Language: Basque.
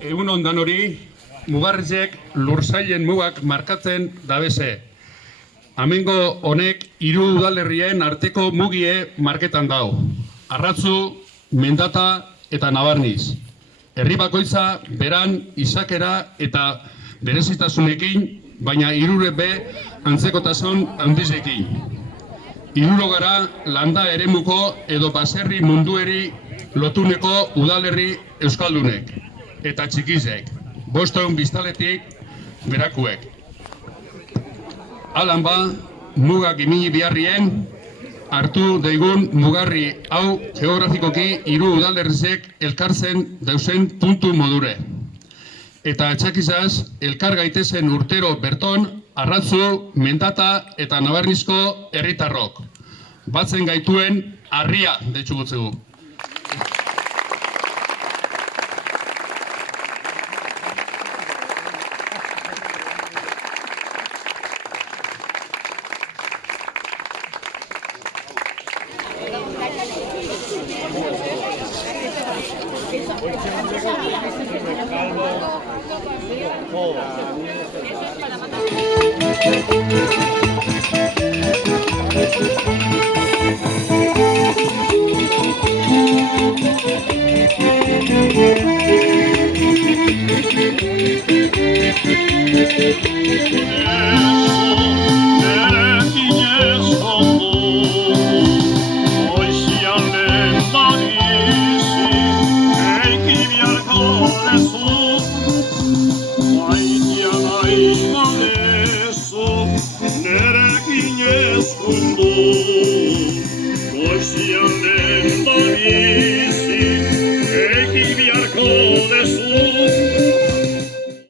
Egun ondan hori, Mugarrizek lursailen mugak markatzen dabeze. Hemengo honek 3 udalerrien arteko mugie marketan dau. Arratzu, Mendata eta Nabarniz. Herri bakoitza beran izakera eta berezitasunekin, baina hirure be antzekotasun handizekin. Hiruro gara landa eremuko edo baserri mundueri lotuneko udalerri euskaldunek eta txikizek, 500 biztaletik berakuek. Alan ba, mugak imini biharrien, hartu daigun mugarri hau geografikoki 3 udalerrizek elkartzen dauzen puntu modure. Eta txakizaz, elkar gaitezen urtero berton, Arratzu, Mendata eta Nabarnizko herritarrok. Batzen gaituen harria deitzugutzegu.